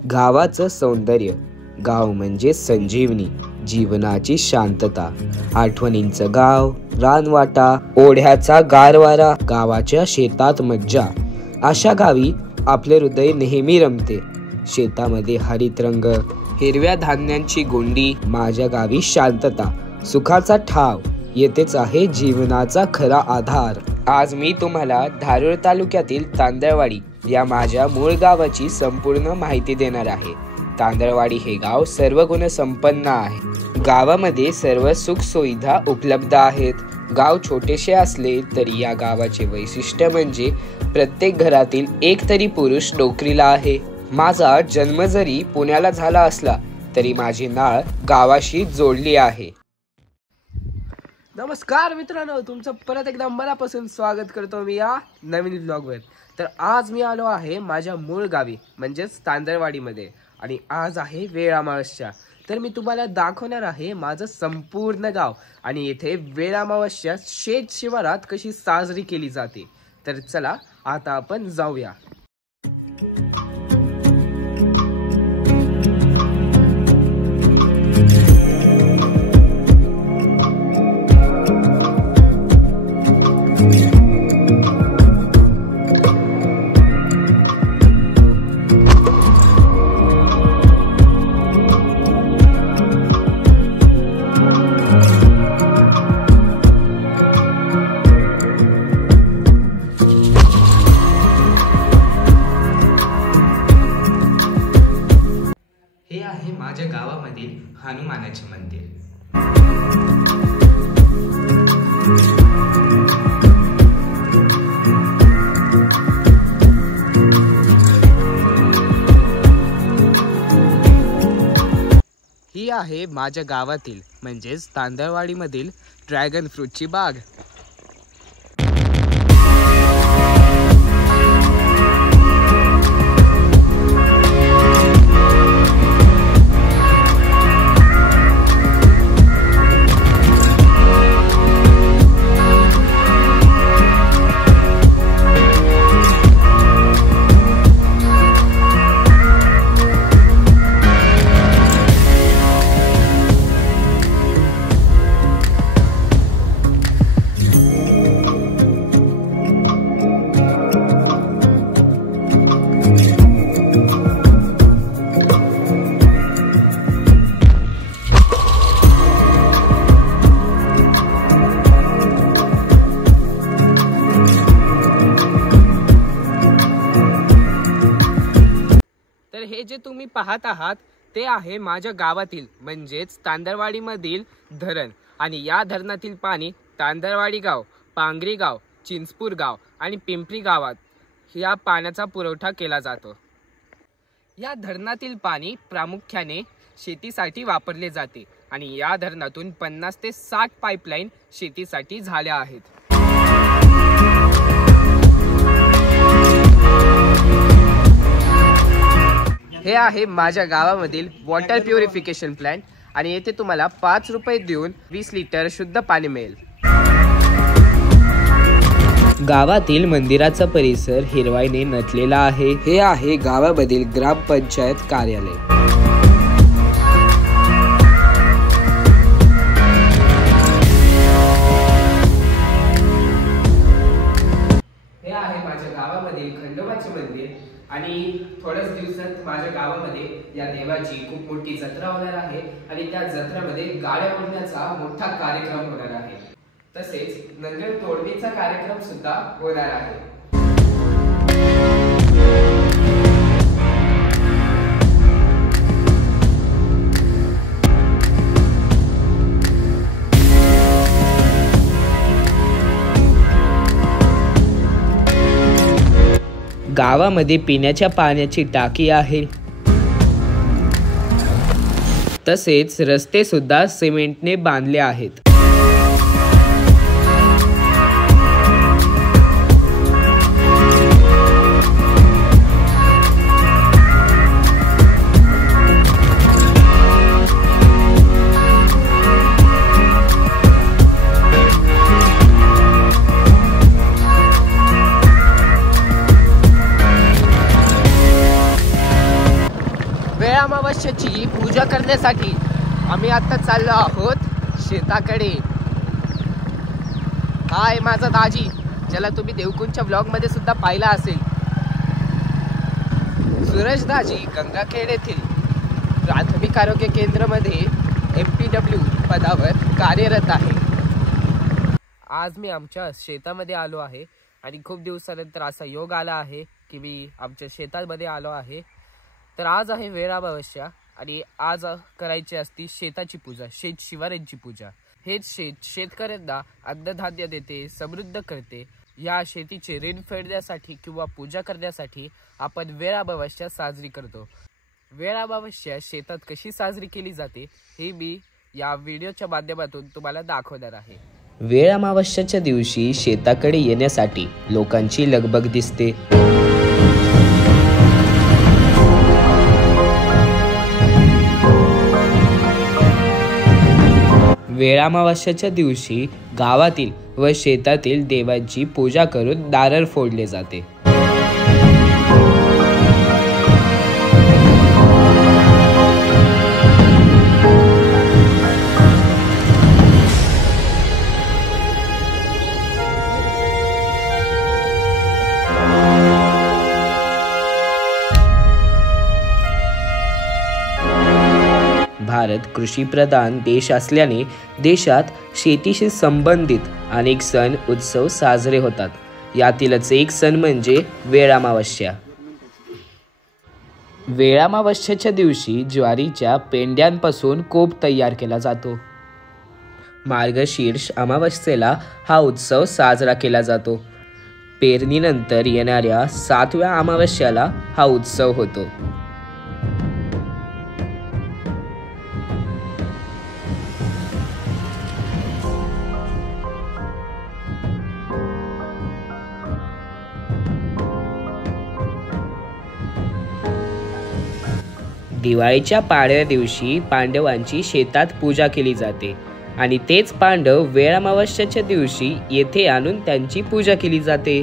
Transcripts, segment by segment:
गावाचं सौंदर्य. गाव म्हणजे संजीवनी, जीवनाची शांतता. आठवणींचं गाव, रानवाटा, ओढ्याचा गारवारा, गावाच्या शेतात मज्जा. अशा गावी आपले हृदय नेहमी रमते. शेतामध्ये हरित रंग, हिरव्या धान्यांची गोंडी. माझ्या गावी शांतता, सुखाचा ठाव. येथेच आहे जीवनाचा खरा आधार. आज मी तुम्हाला धारूर तालुक्यातील तांदळवाडी या माझ्या मूळ गावाची संपूर्ण माहिती देणार आहे. तांदळवाडी हे गाव सर्व गुण संपन्न आहे. गावामध्ये सर्व सुख सुविधा उपलब्ध आहेत. गाव छोटेसे असले तरी या गावाचे वैशिष्ट्य म्हणजे प्रत्येक घरातील एक तरी पुरुष नोकरीला आहे. माझा जन्म जरी पुण्याला झाला असला तरी माझी नाळ गावाशी जोडली आहे. नमस्कार मित्रांनो, तुमचं परत एकदा मनापासून स्वागत करतो मी या नवीन ब्लॉगवर. तर आज मी आलो आहे माझ्या मूळ गावी म्हणजेच तांदळवाडीमध्ये आणि आज आहे वेळ अमावस्या. तर मी तुम्हाला दाखवणार आहे माझं संपूर्ण गाव आणि येथे वेळ अमावस्या शेत शिवारात कशी साजरी केली जाते. तर चला आता आपण जाऊया. हे आहे माझ्या गावामधील हनुमानाचे मंदिर. ही आहे माझ्या गावातील म्हणजेच तांदळवाडीमधील ड्रॅगन फ्रूटची बाग. तर हे जे तुम्ही पाहत आहात ते आहे माझ्या गावातील म्हणजेच तांदळवाडीमधील धरण आणि या धरणातील पाणी तांदळवाडी गाव, पांगरी गाव, चिंचपूर गाव आणि पिंपरी गावात या पाण्याचा पुरवठा केला जातो. या धरणातील पाणी प्रामुख्याने शेतीसाठी वापरले जाते आणि या धरणातून 50 ते 60 पाईपलाईन शेतीसाठी झाल्या आहेत. हे आहे माझ्या गावामधील वॉटर प्युरिफिकेशन प्लांट आणि येथे तुम्हाला 5 रुपये देऊन 20 लिटर शुद्ध पाणी मिळेल. गावातील मंदिराचा परिसर हिरवाईने नटलेला आहे. हे आहे गावामधील ग्रामपंचायत कार्यालय. हे आहे माझ्या गावामधील खंडोबाचे मंदिर आणि थोड्याच दिवसात माझ्या गावामध्ये या देवाची खूप मोठी जत्रा होणार आहे आणि त्या जत्रेमध्ये गाड्या ओढण्याचा मोठा कार्यक्रम होणार आहे. तसेच नंगर तोडणीचा कार्यक्रम सुद्धा होणार आहे. गावामध्ये पिण्याच्या पाण्याची टाकी आहे. तसेच रस्ते सुद्धा सिमेंटने बांधले आहेत. वेळ अमावस्येची पूजा करण्यासाठी आम्ही आता चाललो आहोत शेताकडे. हाय माझा दाजी, ज्याला तुम्ही देवकुंजच्या ब्लॉग मध्ये सुद्धा पाहिला असेल. सूरज दाजी गंगाखेड येथील प्राथमिक आरोग्य केंद्रामध्ये MPW पदावर कार्यरत आहे. आज मी आमच्या शेतामध्ये आलो आहे आणि खूप दिवसानंतर असा योग आला आहे की मी आमच्या शेतामध्ये आलो आहे. तर आज आहे वेळ अमावस्या आणि आज करायची असती शेताची पूजा, शेत शिवारांची पूजा. हेच शेत शेतकऱ्यांना अन्नधान्य देते, समृद्ध करते. या शेतीचे ऋण फेडण्यासाठी किंवा पूजा करण्यासाठी आपण वेळ अमावस्या साजरी करतो. वेळ अमावस्या शेतात कशी साजरी केली जाते हे मी या व्हिडिओच्या माध्यमातून तुम्हाला दाखवणार आहे. वेळ अमावस्येच्या दिवशी शेताकडे येण्यासाठी लोकांची लगबग दिसते. वेळ अमावस्येच्या दिवशी गावातील व शेतातील देवांची पूजा करून नारळ फोडले जाते. भारत कृषीप्रधान देश असल्याने देशात शेतीशी संबंधित अनेक सण उत्सव साजरे होतात. यातीलच एक सण म्हणजे वेळ अमावस्या. वेळ अमावस्येच्या दिवशी ज्वारीच्या पेंड्यांपासून कोप तयार केला जातो. मार्गशीर्ष अमावस्येला हा उत्सव साजरा केला जातो. पेरणीनंतर येणाऱ्या 7व्या अमावस्याला हा उत्सव होतो. दिवाळीच्या पाडव्या दिवशी पांडवांची शेतात पूजा केली जाते आणि तेच पांडव वेळ अमावस्येच्या दिवशी येथे आणून त्यांची पूजा केली जाते.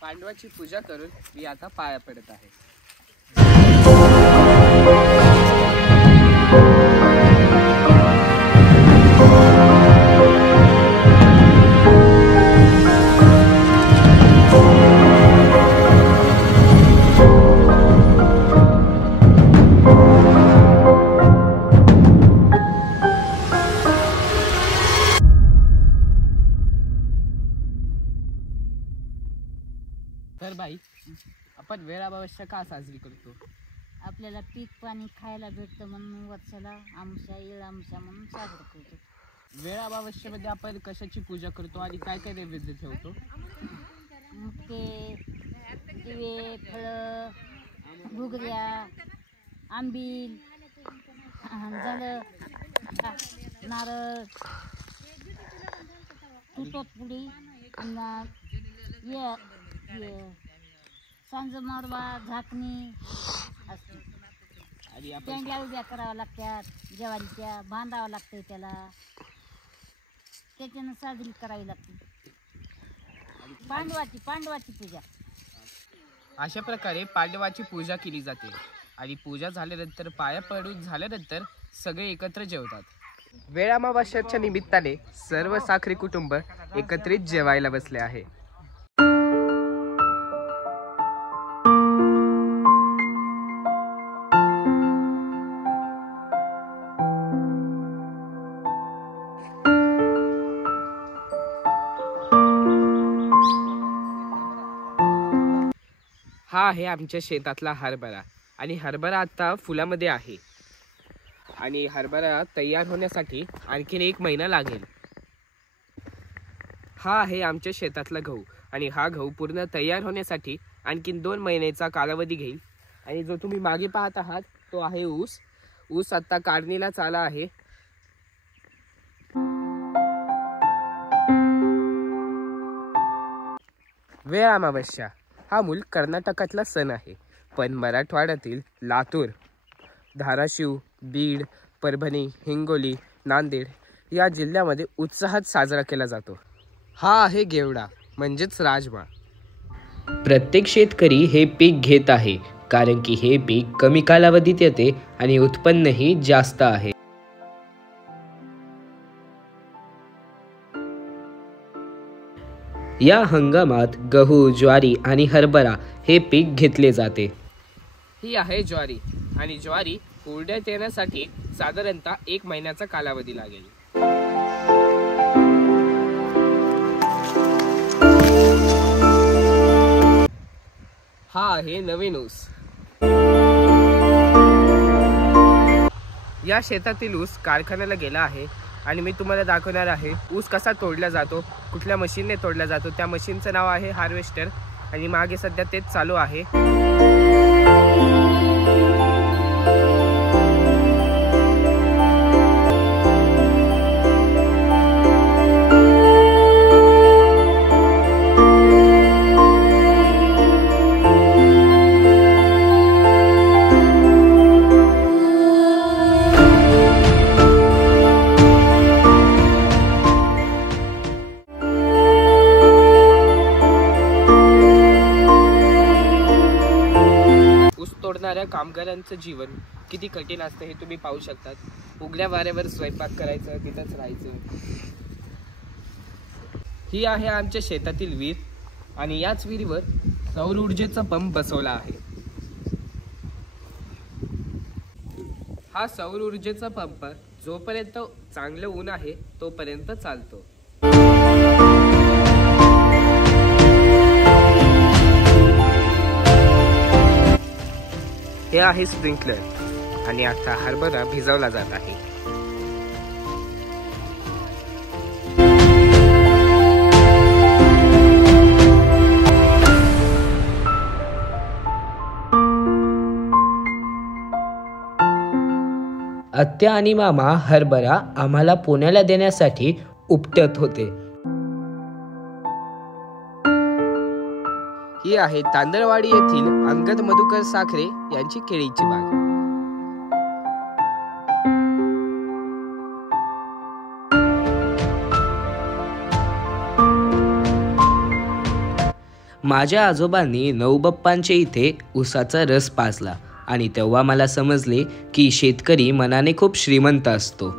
पांडवाची पूजा करून मी आता पाया पडत आहे. तर बाई, आपण वेळ अमावस्या का साजरी करतो? आपल्याला पीक पाणी खायला भेटतं म्हणून वर्षाला आमच्या येळ आमच्या म्हणून साजरा करतो. वेळ अमावस्येमध्ये आपण कशाची पूजा करतो आणि काय काय नैवेद्य ठेवतो? मुके, दिवे, फळं, घुगऱ्या, आंबील झालं, नारळ, तुटपुडी, सांज मोरवा, झाकणी असते. आणि आपण पेंड्या उभ्या कराव्या लागतात, ज्वारीच्या बांधावं लागतं, त्याला त्याच्यानं साजरी करावी लागते. पांडवाची पूजा. अशा प्रकारे पांडवाची पूजा केली जाते आणि पूजा झाल्यानंतर पाया पडून झाल्यानंतर सगळे एकत्र जेवतात. वेळ अमावस्येच्या निमित्ताने सर्व साखरी कुटुंब एकत्रित जेवायला बसले आहे. हा आहे आमच्या शेतातला हरभरा आणि हरभरा आता फुलामध्ये आहे आणि हरभरा तयार होण्यासाठी आणखीन 1 महिना लागेल. हा आहे आमच्या शेतातला गहू आणि हा गहू पूर्ण तयार होण्यासाठी आणखीन 2 महिन्याचा कालावधी घेईल. आणि जो तुम्ही मागे पाहत आहात तो आहे ऊस. ऊस आता काढणीला चाला आहे. वेळ अमावस्या हा मूळ कर्नाटकातला सण आहे, पण मराठवाड्यातील लातूर धाराशिव, बीड, परभणी, हिंगोली, नांदेड या जिल्ह्यामध्ये उत्साहात साजरा केला जातो। हा आहे गेवडा म्हणजेच राजमा। प्रत्येक शेतकरी हे पीक घेत आहे कारण की हे पीक कमी कालावधीत येते आणि उत्पन्नही जास्त आहे। या हंगामात गहू, ज्वारी आणि हरभरा हे पीक घेतले जाते। ही आहे ज्वारी आणि ज्वारी हुरड्यात येण्यासाठी साधारणतः 1 महिन्याचा कालावधी लागेल। हा आहे नवीन ऊस। या शेतातील ऊस कारखान्याला गेला आहे आणि मी तुम्हाला दाखवणार आहे ऊस कसा तोडला जातो, कुठल्या मशीनने तोडला जातो। त्या मशीनचं नाव आहे हार्वेस्टर आणि मागे सध्या तेच चालू आहे। तोडणाऱ्या कामगारांचं जीवन किती कठीण असतं हे तुम्ही पाहू शकतात। उघड्या वाऱ्यावर स्वयंपाक करायचं, तिथंच राहायचं। ही आहे आमच्या शेतातील विहीर आणि याच विहिरीवर सौर ऊर्जेचा पंप बसवला आहे। हा सौर ऊर्जेचा पंप जोपर्यंत चांगलं ऊन आहे तोपर्यंत चालतो। हे आहे स्प्रिंकलर आणि आता हरभरा भिजवला जात आहे। आत्या आणि मामा हरभरा आम्हाला पुण्याला देण्यासाठी उपटत होते। ही आहे तांदळवाडी येथील अंगद मधुकर साखरे यांची केळीची बाग। माझ्या आजोबांनी नवबप्पांच्या इथे ऊसाचा रस पाजला आणि तेव्हा मला समजले की शेतकरी मनाने खूप श्रीमंत असतो।